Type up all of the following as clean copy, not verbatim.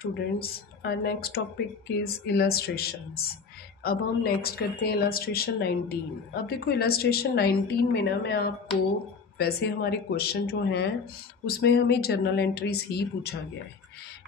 Students are next topic is illustrations. अब हम next करते हैं इलस्ट्रेशन 19। अब देखो इलस्ट्रेशन 19 में ना मैं आपको वैसे हमारे क्वेश्चन जो हैं उसमें हमें जर्नल एंट्रीज ही पूछा गया है।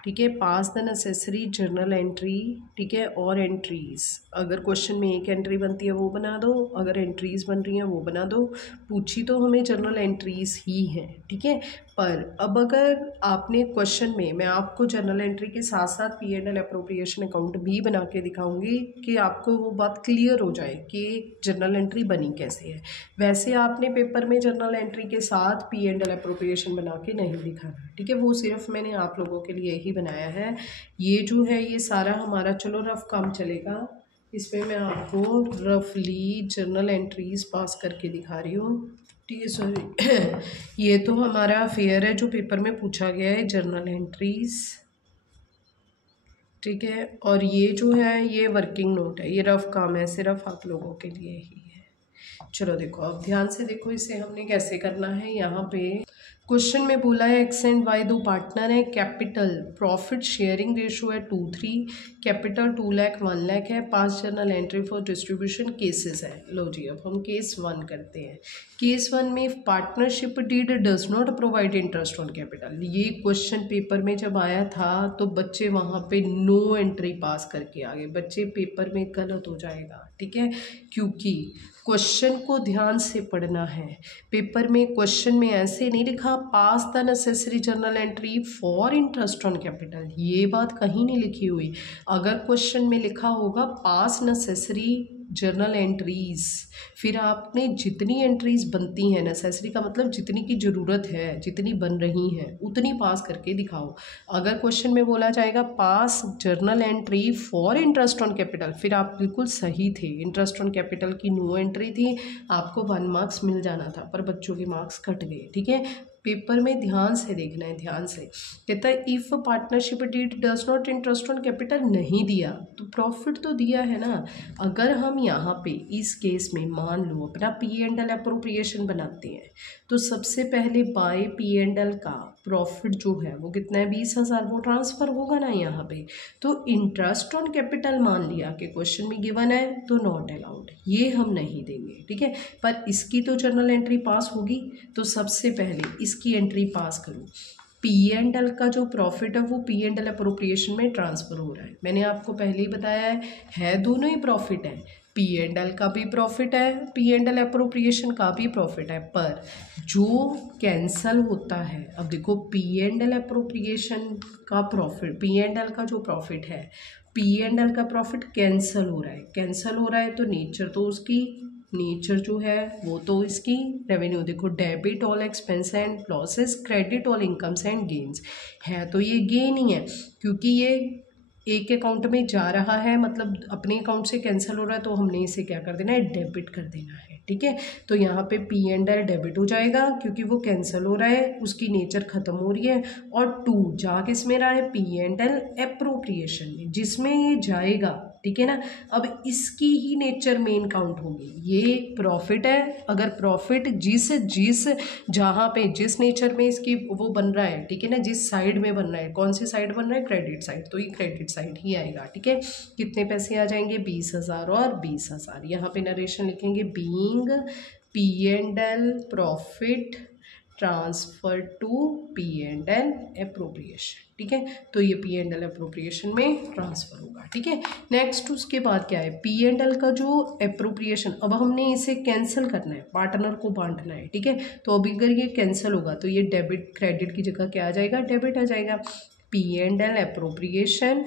ठीक है, पास द नेसेसरी जर्नल एंट्री। ठीक है, और एंट्रीज अगर क्वेश्चन में एक एंट्री बनती है वो बना दो, अगर एंट्रीज बन रही हैं वो बना दो। पूछी तो हमें जर्नल एंट्रीज ही हैं। ठीक है, पर अब अगर आपने क्वेश्चन में मैं आपको जर्नल एंट्री के साथ साथ P&L अप्रोप्रिएशन अकाउंट भी बना के दिखाऊंगी कि आपको वो बात क्लियर हो जाए कि जर्नल एंट्री बनी कैसे है। वैसे आपने पेपर में जर्नल एंट्री के साथ P&L अप्रोप्रिएशन बना के नहीं दिखाना। ठीक है, वो सिर्फ मैंने आप लोगों के लिए ही बनाया है। ये जो है ये सारा हमारा चलो रफ काम चलेगा। इसमें मैं आपको रफली जर्नल एंट्रीज पास करके दिखा रही हूँ। ठीक है, सॉरी ये तो हमारा अफेयर है जो पेपर में पूछा गया है, जर्नल एंट्रीज। ठीक है, और ये जो है ये वर्किंग नोट है, ये रफ काम है, सिर्फ आप लोगों के लिए ही है। चलो देखो, अब ध्यान से देखो इसे हमने कैसे करना है। यहाँ पे क्वेश्चन में बोला है एक्स एंड वाई दो पार्टनर है, कैपिटल प्रॉफिट शेयरिंग रेशो है 2:3, कैपिटल 2 लाख 1 लाख है, पास journal entry for distribution cases है। लो जी, अब हम केस 1 करते हैं। केस 1 में partnership deed does not provide interest on capital. ये क्वेश्चन पेपर में जब आया था तो बच्चे वहाँ पे नो एंट्री पास करके आ गए। बच्चे पेपर में गलत हो जाएगा। ठीक है, क्योंकि क्वेश्चन को ध्यान से पढ़ना है। पेपर में क्वेश्चन में ऐसे नहीं लिखा pass the necessary journal entry for interest on capital, ये बात कहीं नहीं लिखी हुई। अगर क्वेश्चन में लिखा होगा पास नेसेसरी जर्नल एंट्रीज, फिर आपने जितनी एंट्रीज बनती हैं, नेसेसरी का मतलब जितनी की ज़रूरत है, जितनी बन रही हैं उतनी पास करके दिखाओ। अगर क्वेश्चन में बोला जाएगा पास journal entry for interest on capital, फिर आप बिल्कुल सही थे, इंटरेस्ट ऑन कैपिटल की नो एंट्री थी, आपको 1 मार्क्स मिल जाना था, पर बच्चों के मार्क्स कट गए। ठीक है, पेपर में ध्यान से देखना है, ध्यान से। कहता है if partnership deed does not interest on capital, नहीं दिया तो प्रॉफिट तो दिया है ना। अगर हम यहाँ पे इस केस में मान लो अपना P&L अप्रोप्रिएशन बनाते हैं तो सबसे पहले बाय P&L का प्रॉफिट जो है वो कितना है, 20,000, वो ट्रांसफ़र होगा ना यहाँ पे। तो इंटरेस्ट ऑन कैपिटल मान लिया कि क्वेश्चन में गिवन है तो नॉट अलाउड, ये हम नहीं देंगे। ठीक है, पर इसकी तो जर्नल एंट्री पास होगी, तो सबसे पहले इसकी एंट्री पास करो। P&L का जो प्रॉफिट है वो P&L अप्रोप्रिएशन में ट्रांसफ़र हो रहा है। मैंने आपको पहले ही बताया है दोनों ही प्रॉफिट है, P&L का भी प्रॉफिट है, P&L अप्रोप्रिएशन का भी प्रॉफिट है, पर जो कैंसल होता है, अब देखो P&L अप्रोप्रिएशन का प्रॉफिट, P&L का जो प्रॉफिट है, P&L का प्रॉफिट कैंसल हो रहा है, कैंसल हो रहा है तो नेचर तो उसकी, नेचर जो है वो तो इसकी रेवेन्यू, देखो debit all expense and losses, credit all incomes and gains, है तो ये गेन ही है, क्योंकि ये एक अकाउंट में जा रहा है, मतलब अपने अकाउंट से कैंसिल हो रहा है, तो हमने इसे क्या कर देना है, डेबिट कर देना है। ठीक है, तो यहाँ पे P&L डेबिट हो जाएगा क्योंकि वो कैंसिल हो रहा है, उसकी नेचर खत्म हो रही है। और 2 जा किस में रहा है, P&L एप्रोप्रिएशन में, जिसमें ये जाएगा। ठीक है ना, अब इसकी ही नेचर मेन काउंट होगी, ये प्रॉफिट है। अगर प्रॉफिट जिस जिस जहाँ पे जिस नेचर में इसकी वो बन रहा है, ठीक है ना, जिस साइड में बन रहा है, कौन सी साइड बन रहा है, क्रेडिट साइड, तो ये क्रेडिट साइड ही आएगा। ठीक है, कितने पैसे आ जाएंगे, 20,000 और 20,000। यहाँ पे नरेशन लिखेंगे being P&L profit transfer to P&L appropriation. ठीक है, तो ये P&L अप्रोप्रिएशन में ट्रांसफर होगा। ठीक है, नेक्स्ट उसके बाद क्या है, P&L का जो अप्रोप्रिएशन, अब हमने इसे कैंसिल करना है, पार्टनर को बांटना है। ठीक है, तो अभी अगर ये कैंसिल होगा तो ये डेबिट, क्रेडिट की जगह क्या आ जाएगा, डेबिट आ जाएगा। P&L अप्रोप्रिएशन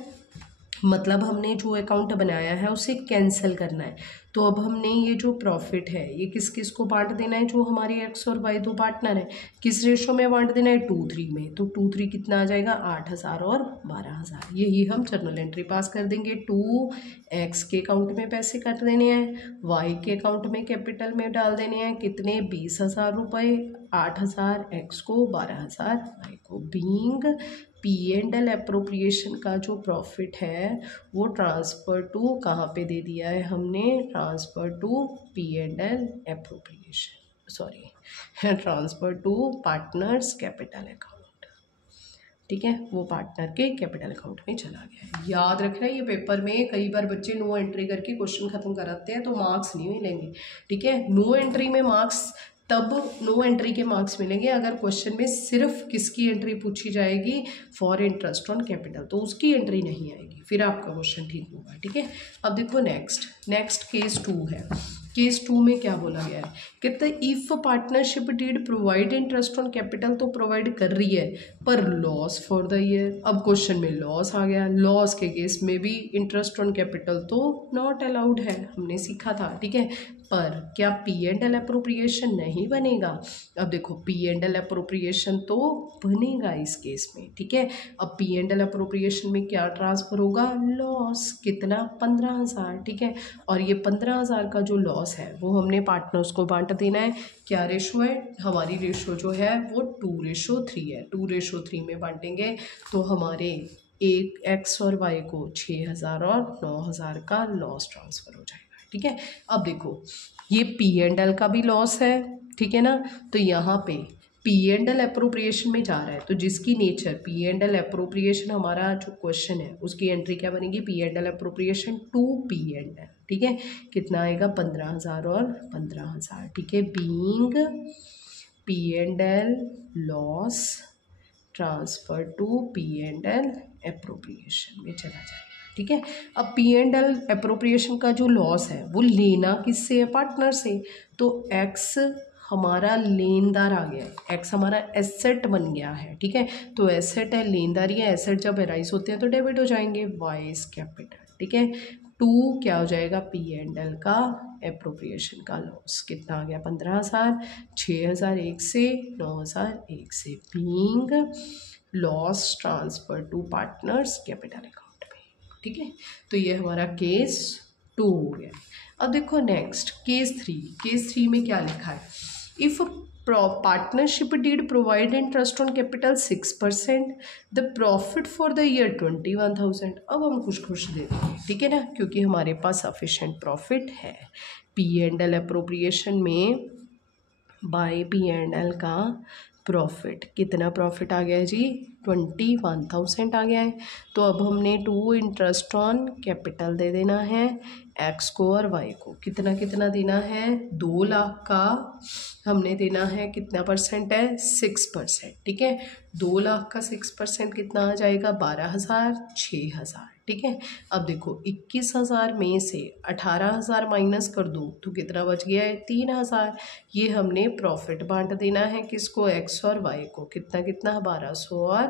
मतलब हमने जो अकाउंट बनाया है उसे कैंसिल करना है, तो अब हमने ये जो प्रॉफिट है ये किस किस को बांट देना है, जो हमारे एक्स और वाई दो पार्टनर है, किस रेशो में बांट देना है, 2:3 में। तो 2:3 कितना आ जाएगा, 8,000 और 12,000। यही हम जर्नल एंट्री पास कर देंगे। 2 एक्स के अकाउंट में पैसे कर देने हैं, वाई के अकाउंट में कैपिटल में डाल देने हैं, कितने, 20,000 रुपये, 8,000 एक्स को, 12,000 वाई को। बीइंग P&L अप्रोप्रिएशन का जो प्रॉफिट है वो ट्रांसफ़र टू कहाँ पे दे दिया है हमने, transfer to P&L appropriation, sorry transfer to partners capital account. ठीक है, वो पार्टनर के कैपिटल अकाउंट में चला गया है। याद रखना, ये पेपर में कई बार बच्चे नो एंट्री करके क्वेश्चन खत्म कराते हैं तो मार्क्स नहीं मिलेंगे। ठीक है, नो एंट्री में मार्क्स तब नो एंट्री के मार्क्स मिलेंगे अगर क्वेश्चन में सिर्फ किसकी एंट्री पूछी जाएगी, फॉर इंटरेस्ट ऑन कैपिटल, तो उसकी एंट्री नहीं आएगी, फिर आपका क्वेश्चन ठीक होगा। ठीक है, अब देखो नेक्स्ट केस 2 है। केस 2 में क्या बोला गया है, कहते हैं if partnership deed provide interest on capital, तो प्रोवाइड कर रही है पर लॉस फॉर द ईयर। अब क्वेश्चन में लॉस आ गया, लॉस के केस में भी इंटरेस्ट ऑन कैपिटल तो नॉट अलाउड है, हमने सीखा था। ठीक है, पर क्या P&L अप्रोप्रिएशन नहीं बनेगा? अब देखो P&L अप्रोप्रिएशन तो बनेगा इस केस में। ठीक है, अब P&L अप्रोप्रिएशन में क्या ट्रांसफर होगा, लॉस, कितना, 15,000। ठीक है, और ये 15,000 का जो लॉस है वो हमने पार्टनर्स को बांट देना है। क्या रेशो है, हमारी रेशो जो है वो 2:3 है, 2:3 में बांटेंगे तो हमारे एक X और Y को 6,000 और 9,000 का लॉस ट्रांसफ़र हो जाएगा। ठीक है, अब देखो ये P&L का भी लॉस है, ठीक है ना, तो यहाँ पे P&L अप्रोप्रिएशन में जा रहा है, तो जिसकी नेचर P&L अप्रोप्रिएशन, हमारा जो क्वेश्चन है उसकी एंट्री क्या बनेगी, P&L अप्रोप्रिएशन टू P&L। ठीक है, कितना आएगा, 15,000 और 15,000। ठीक है, being P&L loss transfer to P&L appropriation में चला जाएगा। ठीक है, अब P&L अप्रोप्रिएशन का जो लॉस है वो लेना किससे है, पार्टनर से, तो X हमारा लेनदार आ गया है, X हमारा एसेट बन गया है। ठीक है, तो एसेट है, लेनदारी है, एसेट जब एराइज होते हैं तो डेबिट हो जाएंगे, वाइज कैपिटल। ठीक है, 2 क्या हो जाएगा, P&L का अप्रोप्रिएशन का लॉस, कितना आ गया, 15,000, 6,000 एक से, 9,000 एक से, being loss transfer to partners capital account. ठीक है, तो ये हमारा केस 2 हो गया। अब देखो नेक्स्ट केस 3। केस 3 में क्या लिखा है, if partnership deed provide interest on capital 6%, the profit for the year 21,000। अब हम खुश दे देंगे, ठीक है ना, क्योंकि हमारे पास सफिशेंट प्रॉफिट है। P&L अप्रोप्रिएशन में बाय P&L का प्रॉफिट, कितना प्रॉफिट आ गया है जी, 21,000 आ गया है। तो अब हमने 2 इंटरेस्ट ऑन कैपिटल दे देना है X को और Y को, कितना कितना देना है, 2 लाख का हमने देना है, कितना परसेंट है, 6%। ठीक है, 2 लाख का 6% कितना आ जाएगा, 12,000, 6,000। ठीक है, अब देखो 21,000 में से 18,000 माइनस कर दो तो कितना बच गया है, 3,000। ये हमने प्रॉफिट बांट देना है किसको, X और Y को, कितना कितना, 1,200 और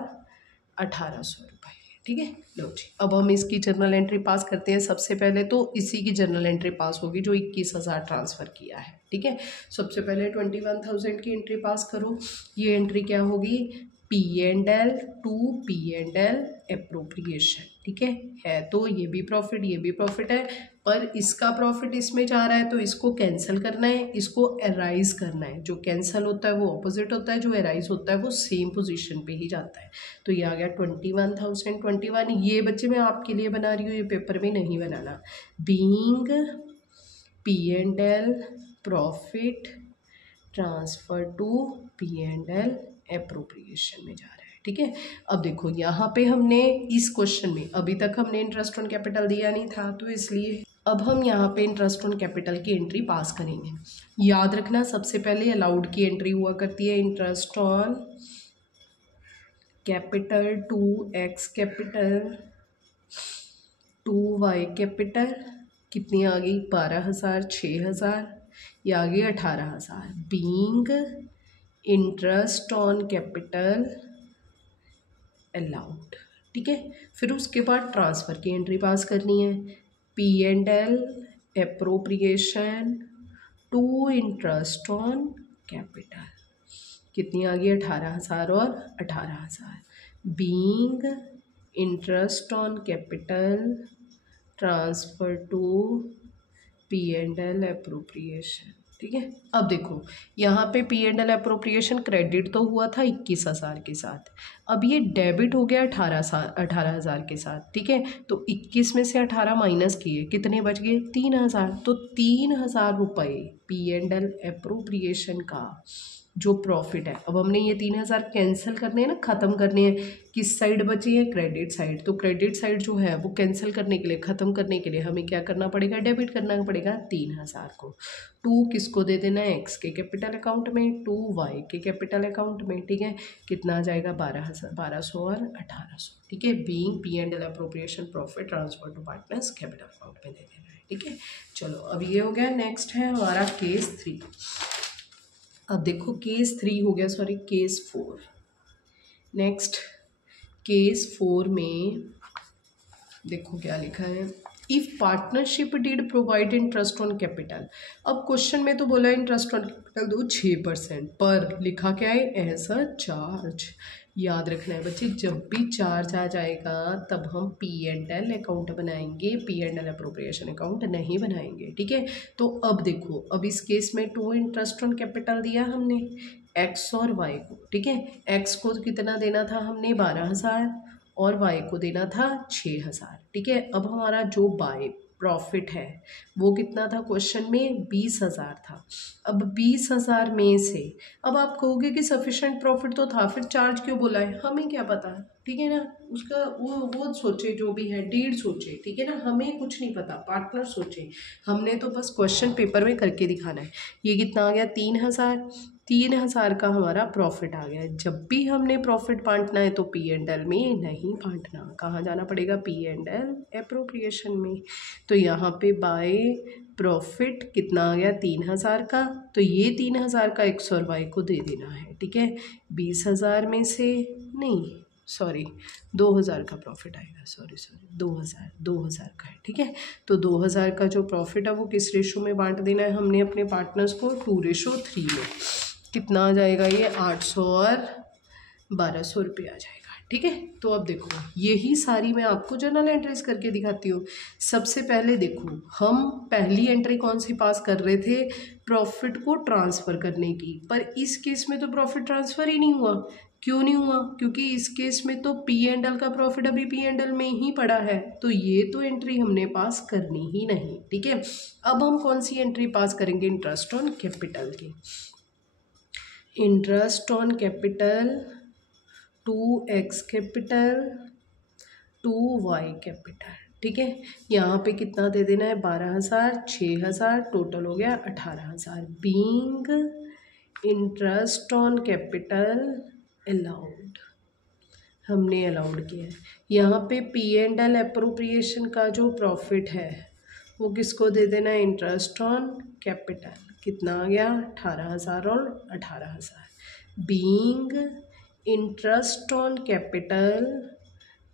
1,800 रुपये। ठीक है, लो जी, अब हम इसकी जर्नल एंट्री पास करते हैं। सबसे पहले तो इसी की जर्नल एंट्री पास होगी जो 21,000 ट्रांसफ़र किया है। ठीक है, सबसे पहले 21,000 की एंट्री पास करो। ये एंट्री क्या होगी, P&L टू P&L अप्रोप्रिएशन। ठीक है तो ये भी प्रॉफिट है, पर इसका प्रॉफिट इसमें जा रहा है तो इसको कैंसिल करना है, इसको एराइज करना है। जो कैंसिल होता है वो ऑपोजिट होता है, जो एराइज होता है वो सेम पोजीशन पे ही जाता है। तो ये आ गया 21,021। ये बच्चे मैं आपके लिए बना रही हूँ, ये पेपर में नहीं बनाना। Being P&L profit transfer to P&L appropriation में जा रहा है। ठीक है, अब देखो यहाँ पे हमने इस क्वेश्चन में अभी तक हमने इंटरेस्ट ऑन कैपिटल दिया नहीं था, तो इसलिए अब हम यहाँ पे इंटरेस्ट ऑन कैपिटल की एंट्री पास करेंगे। याद रखना, सबसे पहले अलाउड की एंट्री हुआ करती है, interest on capital to X capital to Y capital, कितनी आ गई, 12,000, 6,000, ये आ गई 18,000। Being interest on capital allowed. ठीक है, फिर उसके बाद ट्रांसफ़र की एंट्री पास करनी है, P&L appropriation to interest on capital, कितनी आ गई, 18,000 और 18,000। Being interest on capital transfer to P&L appropriation. ठीक है, अब देखो यहाँ पे P&L अप्रोप्रिएशन क्रेडिट तो हुआ था 21,000 के साथ, अब ये डेबिट हो गया 18,000 के साथ। ठीक है, तो 21 में से 18 माइनस किए, कितने बच गए, 3,000। तो 3,000 रुपये P&L अप्रोप्रिएशन का जो प्रॉफिट है। अब हमने ये 3000 कैंसिल करने हैं ना, ख़त्म करने हैं। किस साइड बची है? Credit side. तो क्रेडिट साइड जो है वो कैंसिल करने के लिए, ख़त्म करने के लिए हमें क्या करना पड़ेगा? डेबिट करना पड़ेगा 3000 को। 2 किसको दे देना है? एक्स के कैपिटल अकाउंट में, 2 वाई के कैपिटल अकाउंट में। ठीक है, कितना आ जाएगा? 1200 और 1800। ठीक है, being P&L appropriation profit transfer to partners capital account में दे देना है। ठीक है, चलो अब ये हो गया। नेक्स्ट है हमारा केस 3। अब देखो केस 3 हो गया, सॉरी केस 4। नेक्स्ट केस 4 में देखो क्या लिखा है, if partnership did provide interest on capital. अब क्वेश्चन में तो बोला इंटरेस्ट ऑन कैपिटल दो 6%, पर लिखा क्या है? As a charge. याद रखना है बच्चे, जब भी चार्ज आ जाएगा तब हम P&L अकाउंट बनाएंगे, P&L अप्रोप्रिएशन अकाउंट नहीं बनाएंगे। ठीक है, तो अब देखो, अब इस केस में 2 इंटरेस्ट ऑन कैपिटल दिया हमने एक्स और वाई को। ठीक है, एक्स को कितना देना था हमने? 12000 और वाई को देना था 6000। ठीक है, अब हमारा जो बाय प्रॉफिट है वो कितना था? क्वेश्चन में 20000 था। अब 20000 में से, अब आप कहोगे कि सफिशिएंट प्रॉफिट तो था, फिर चार्ज क्यों बोला है? हमें क्या पता, ठीक है ना, उसका वो सोचे जो भी है, डीड सोचे। ठीक है ना, हमें कुछ नहीं पता, पार्टनर सोचे। हमने तो बस क्वेश्चन पेपर में करके दिखाना है। ये कितना आ गया? 3000। 3000 का हमारा प्रॉफिट आ गया। जब भी हमने प्रॉफिट बांटना है तो P&L में नहीं बांटना, कहाँ जाना पड़ेगा? P&L एप्रोप्रिएशन में। तो यहाँ पे बाय प्रॉफिट कितना आ गया? 3000 का। तो ये 3000 का एक्स और वाई को दे देना है। ठीक है, 20000 में से नहीं, सॉरी 2000 का प्रॉफिट आएगा, सॉरी 2000 का है। ठीक है, तो 2000 का जो प्रॉफिट है वो किस रेशो में बांट देना है हमने अपने पार्टनर्स को? 2:3 में। कितना आ जाएगा ये? 800 और 1200 रुपये आ जाएगा। ठीक है, तो अब देखो यही सारी मैं आपको जर्नल एंट्रीज करके दिखाती हूँ। सबसे पहले देखो, हम पहली एंट्री कौन सी पास कर रहे थे? प्रॉफिट को ट्रांसफ़र करने की, पर इस केस में तो प्रॉफिट ट्रांसफ़र ही नहीं हुआ। क्यों नहीं हुआ? क्योंकि इस केस में तो P&L का प्रॉफिट अभी P&L में ही पड़ा है, तो ये तो एंट्री हमने पास करनी ही नहीं। ठीक है, अब हम कौन सी एंट्री पास करेंगे? इंटरेस्ट ऑन कैपिटल की। Interest on capital 2x capital 2y capital. ठीक है, यहाँ पे कितना दे देना है? 12000, 6000, टोटल हो गया 18000। Being interest on capital allowed, हमने अलाउड किया है। यहाँ पे P&L अप्रोप्रिएशन का जो प्रॉफिट है वो किसको दे देना है? Interest on capital. कितना आ गया? 18000 और 18000। Being interest on capital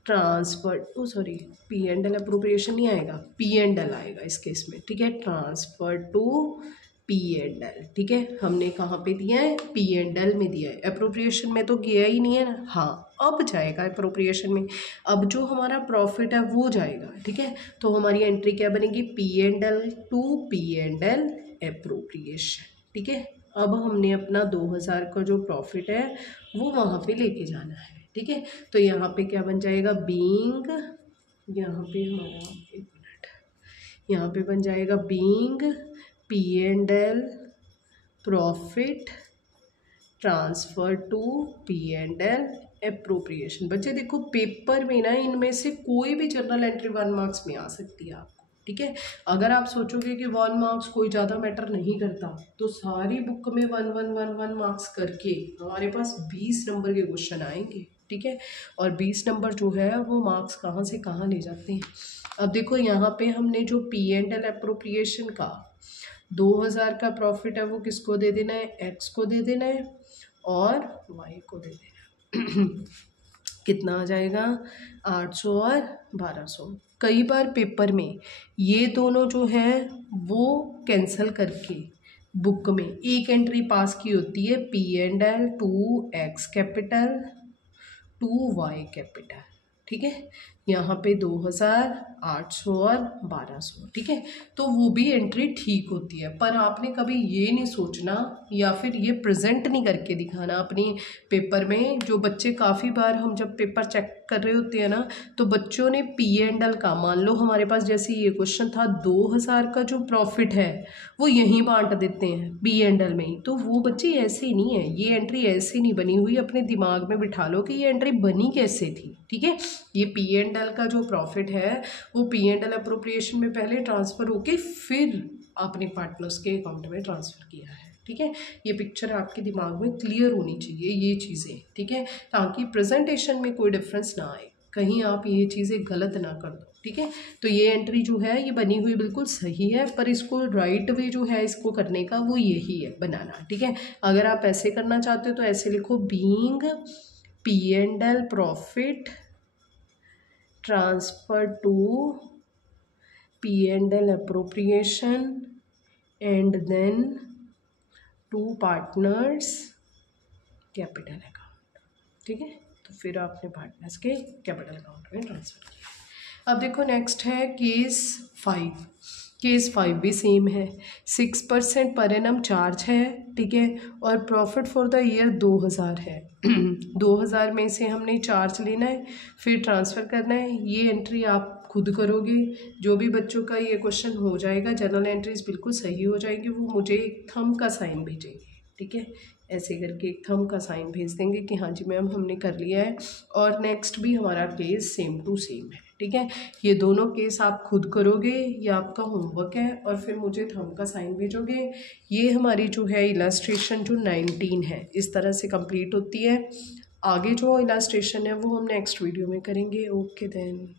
transfer, oh sorry P&L appropriation नहीं आएगा, P&L आएगा इस केस में। ठीक है, ट्रांसफर टू P&L। ठीक है, हमने कहाँ पे दिया है? P&L में दिया है, अप्रोप्रिएशन में तो गया ही नहीं है ना। हाँ, अब जाएगा अप्रोप्रिएशन में। अब जो हमारा प्रॉफिट है वो जाएगा। ठीक है, तो हमारी एंट्री क्या बनेगी? P&L to P&L appropriation. ठीक है, अब हमने अपना 2000 का जो प्रॉफिट है वो वहाँ पे लेके जाना है। ठीक है, तो यहाँ पे क्या बन जाएगा? बीइंग, यहाँ पे हमारा एक मिनट, यहाँ पे बन जाएगा being P&L profit transfer to P&L appropriation. बच्चे देखो, पेपर में ना इनमें से कोई भी जर्नल एंट्री 1 मार्क्स में आ सकती है आपको। ठीक है, अगर आप सोचोगे कि 1 मार्क्स कोई ज़्यादा मैटर नहीं करता, तो सारी बुक में 1 मार्क्स करके हमारे पास 20 नंबर के क्वेश्चन आएंगे। ठीक है, और 20 नंबर जो है वो मार्क्स कहाँ से कहाँ ले जाते हैं। अब देखो यहाँ पे हमने जो P&L अप्रोप्रिएशन का 2000 का प्रॉफिट है वो किसको दे देना है? एक्स को दे देना है और वाई को दे देना। कितना आ जाएगा? 800 और 1200। कई बार पेपर में ये दोनों जो है वो कैंसिल करके बुक में एक एंट्री पास की होती है, P&L 2x capital 2y capital. ठीक है, यहाँ पे 2800 और 1200, ठीक है। तो वो भी एंट्री ठीक होती है, पर आपने कभी ये नहीं सोचना या फिर ये प्रेजेंट नहीं करके दिखाना अपनी पेपर में। जो बच्चे काफ़ी बार हम जब पेपर चेक कर रहे होते हैं ना, तो बच्चों ने P&L का, मान लो हमारे पास जैसे ये क्वेश्चन था, 2000 का जो प्रॉफिट है वो यहीं बांट देते हैं P&L में ही। तो वो बच्चे ऐसे नहीं है, ये एंट्री ऐसे नहीं बनी हुई। अपने दिमाग में बिठा लो कि ये एंट्री बनी कैसे थी, ठीक है। ये P&L का जो प्रॉफिट है वो P&L अप्रोप्रिएशन में पहले ट्रांसफ़र होके फिर आपने पार्टनर्स के अकाउंट में ट्रांसफ़र किया है, ठीक है। ये पिक्चर आपके दिमाग में क्लियर होनी चाहिए ये चीज़ें, ठीक है, ताकि प्रेजेंटेशन में कोई डिफरेंस ना आए, कहीं आप ये चीज़ें गलत ना कर दो, ठीक है। तो ये एंट्री जो है ये बनी हुई बिल्कुल सही है, पर इसको राइट वे जो है इसको करने का वो यही है, बनाना, ठीक है। अगर आप ऐसे करना चाहते हो तो ऐसे लिखो, being P&L profit transfer to P&L appropriation and then to partners capital account, ठीक है। तो फिर आपने पार्टनर्स के कैपिटल अकाउंट में ट्रांसफ़र किया। अब देखो नेक्स्ट है केस 5। केस 5 भी सेम है, 6% पर एनम चार्ज है, ठीक है, और प्रॉफिट फॉर द ईयर 2000 है। 2000 में से हमने चार्ज लेना है, फिर ट्रांसफ़र करना है। ये एंट्री आप खुद करोगे। जो भी बच्चों का ये क्वेश्चन हो जाएगा, जर्नल एंट्रीज बिल्कुल सही हो जाएंगी, वो मुझे एक थंब का साइन भेजेंगे, ठीक है। ऐसे करके एक थंब का साइन भेज देंगे कि हाँ जी मैम हमने कर लिया है। और नेक्स्ट भी हमारा केस सेम टू सेम है, ठीक है। ये दोनों केस आप खुद करोगे, ये आपका होमवर्क है, और फिर मुझे थंब का साइन भेजोगे। ये हमारी जो है इलस्ट्रेशन जो 19 है इस तरह से कंप्लीट होती है। आगे जो इलस्ट्रेशन है वो हम नेक्स्ट वीडियो में करेंगे। Okay then.